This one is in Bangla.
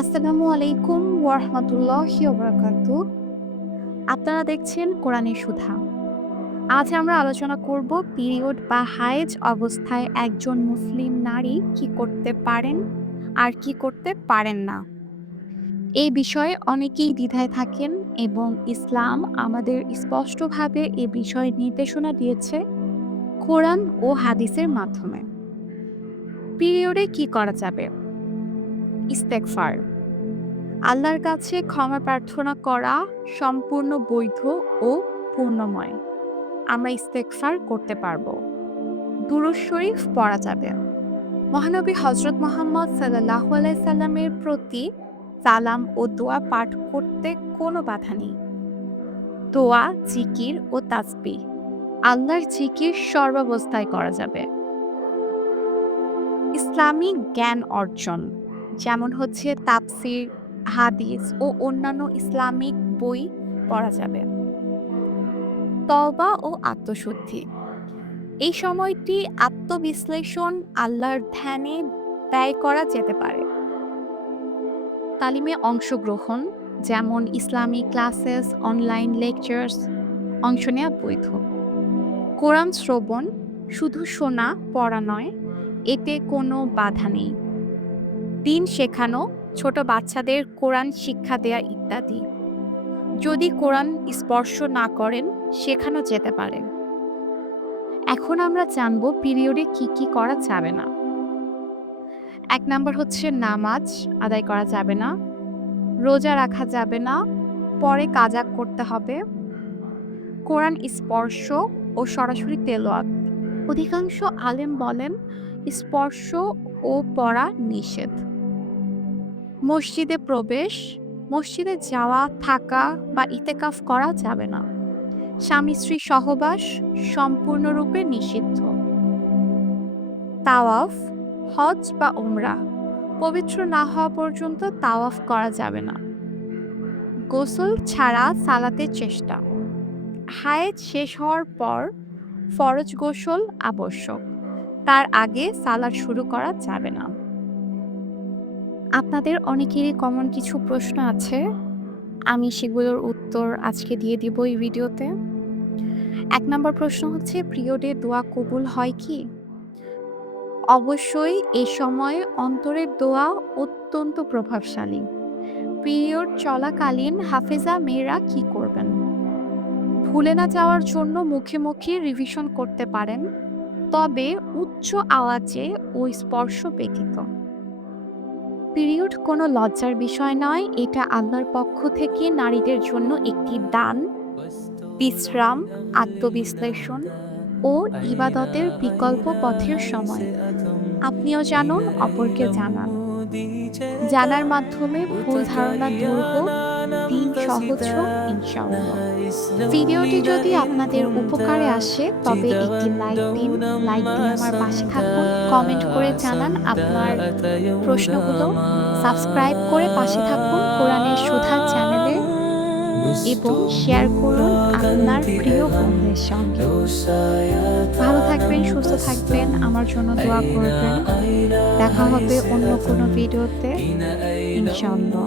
আসসালামু আলাইকুম ওরহমতুল্লাহি ওবরাকাতু আপনারা দেখছেন কোরআনের সুধা। আজ আমরা আলোচনা করব পিরিয়ড বা হায়েজ অবস্থায় একজন মুসলিম নারী কি করতে পারেন আর কি করতে পারেন না। এই বিষয়ে অনেকেই দ্বিধায় থাকেন এবং ইসলাম আমাদের স্পষ্টভাবে এ বিষয়ে নির্দেশনা দিয়েছে কোরআন ও হাদিসের মাধ্যমে। পিরিয়ডে কি করা যাবে? ইস্তেকফার আল্লাহর কাছে ক্ষমা প্রার্থনা করা সম্পূর্ণ বৈধ ও পূর্ণময়। আমরা ইস্তেকফার করতে পারব। দুরুজ শরীফ পড়া যাবে। মহানবী হজরত মোহাম্মদ সাল্লাহ সাল্লামের প্রতি সালাম ও দোয়া পাঠ করতে কোনো বাধা নেই। দোয়া, জিকির ও তাজবি আল্লাহর জিকির সর্বাবস্থায় করা যাবে। ইসলামিক জ্ঞান অর্জন যেমন হচ্ছে তাফসির, হাদিস ও অন্যান্য ইসলামিক বই পড়া যাবে। তবা ও আত্মশুদ্ধি। এই সময়টি আত্মবিশ্লেষণ আল্লাহর ধ্যানে ব্যয় করা যেতে পারে। তালিমে অংশগ্রহণ, যেমন ইসলামী ক্লাসেস, অনলাইন লেকচার্স, অংশ নেওয়া বৈধ। কোরআন শ্রবণ, শুধু শোনা, পড়া নয়, এতে কোনো বাধা নেই। দিন শেখানো, ছোট বাচ্চাদের কোরআন শিক্ষা দেয়া ইত্যাদি। যদি কোরআন স্পর্শ না করেন, শেখানো যেতে পারে। এখন আমরা জানব পিরিয়ডে কি কি করা যাবে না। এক নাম্বার হচ্ছে নামাজ আদায় করা যাবে না। রোজা রাখা যাবে না। পরে কাজা করতে হবে। কোরআন স্পর্শ ও সরাসরি তেলোয়াত অধিকাংশ আলেম বলেন, স্পর্শ ও পড়া নিষেধ। মসজিদে প্রবেশ, মসজিদে যাওয়া, থাকা বা ইতেকাফ করা যাবে না। স্বামী স্ত্রী সহবাস সম্পূর্ণরূপে নিষিদ্ধ। তাওয়াফ, হজ বা উমরা, পবিত্র না হওয়া পর্যন্ত তাওয়াফ করা যাবে না। গোসল ছাড়া সালাতের চেষ্টা। হায়েজ শেষ হওয়ার পর ফরজ গোসল আবশ্যক। তার আগে সালাদ শুরু করা যাবে না। আপনাদের অনেকেরই কমন কিছু প্রশ্ন আছে। আমি সেগুলোর উত্তর আজকে দিয়ে দিব এই ভিডিওতে। এক নম্বর প্রশ্ন হচ্ছে পিরিয়ডে দোয়া কবুল হয় কি? অবশ্যই এ সময়ে অন্তরের দোয়া অত্যন্ত প্রভাবশালী। পিরিয়ড চলাকালীন হাফেজা মেয়েরা কি করবেন? ভুলে না যাওয়ার জন্য মুখে মুখে রিভিশন করতে পারেন। তবে উচ্চ আওয়াজে ও স্পর্শ ব্যতীত। পিরিয়ড কোনো লজ্জার বিষয় নয়, এটা আল্লাহর পক্ষ থেকে নারীদের জন্য একটি দান, বিশ্রাম, আত্মবিশ্লেষণ ও ইবাদতের বিকল্প পথের সময়। আপনিও জানুন, অপরকে জানান। জানার মাধ্যমে ভুল ধারণা দূর হোক। দিন সহজ ভিডিওটি যদি আপনাদের উপকারে আসে, তবে একটি লাইক দিন, লাইক দিয়ে আমার পাশে থাকুন, কমেন্ট করে জানান আপনার প্রশ্নগুলো, সাবস্ক্রাইব করে পাশে থাকুন কোরআনের সুধা চ্যানেলে, এবং শেয়ার করুন আপনার প্রিয় বন্ধুদের সঙ্গে। ভালো থাকবেন, সুস্থ থাকবেন, আমার জন্য দোয়া করবেন। দেখা হবে অন্য কোনো ভিডিওতে, ইনশাআল্লাহ।